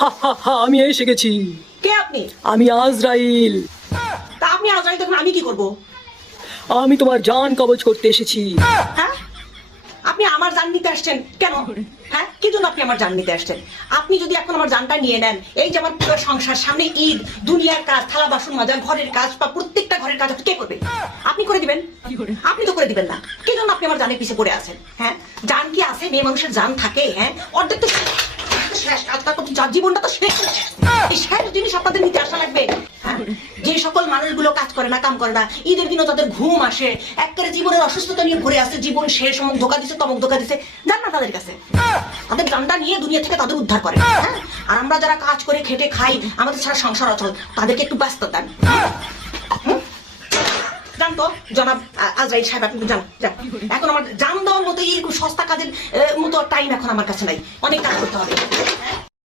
হা হা হা, আমি এসে গেছি। কে আপনি? আমি আজরাইল। তা আপনি আজরাইল তখন আমি কি করব? আমি তোমার জান কবজ করতে এসেছি। হ্যাঁ, আপনি আমার জান নিতে আসছেন কেন? হ্যাঁ, কি জন্য আপনি আমার জান নিতে আসছেন? আপনি যদি এখন আমার জানটা নিয়ে নেন, এই যে আমার পুরো সংসার, সামনে ঈদ, দুনিয়ার কাজ, থালা বাসন মাজা, ঘরের কাজ বা প্রত্যেকটা ঘরের কাজ কে করবে? আপনি করে দিবেন? আপনি তো করে দিবেন না। কি জন্য আপনি আমার জানের পিছে পড়ে আছেন? হ্যাঁ, জান কি আছে? মেয়ে মানুষের জান থাকে? হ্যাঁ, অর্ধেক তো শেষ। আজকাল তো জীবনটা তো শেষ। এই শেষ জিনিস আপনাদের নিতে আসা লাগবে? হ্যাঁ, যে সকল মানুষগুলো কাজ করে না, কাম করে না, ঈদের দিনও তাদের ঘুম আসে, একেবারে জীবনের অসুস্থতা নিয়ে ঘুরে আসে, জীবন শেষ, অমুক ধোকা দিছে, তমক ধোকা দিছে, যান না তাদের কাছে। তাদের জানটা নিয়ে দুনিয়া থেকে তাদের উদ্ধার করে। হ্যাঁ, আর আমরা যারা কাজ করে খেটে খাই, আমাদের সারা সংসার অচল, তাদেরকে একটু ব্যস্ত দেন। জান তো জনাব আজরাইল সাহেব, আপনি জান যান। এখন আমার জান দেওয়ার মতো এই সস্তা কাজের মতো টাইম এখন আমার কাছে নাই, অনেক কাজ করতে হবে।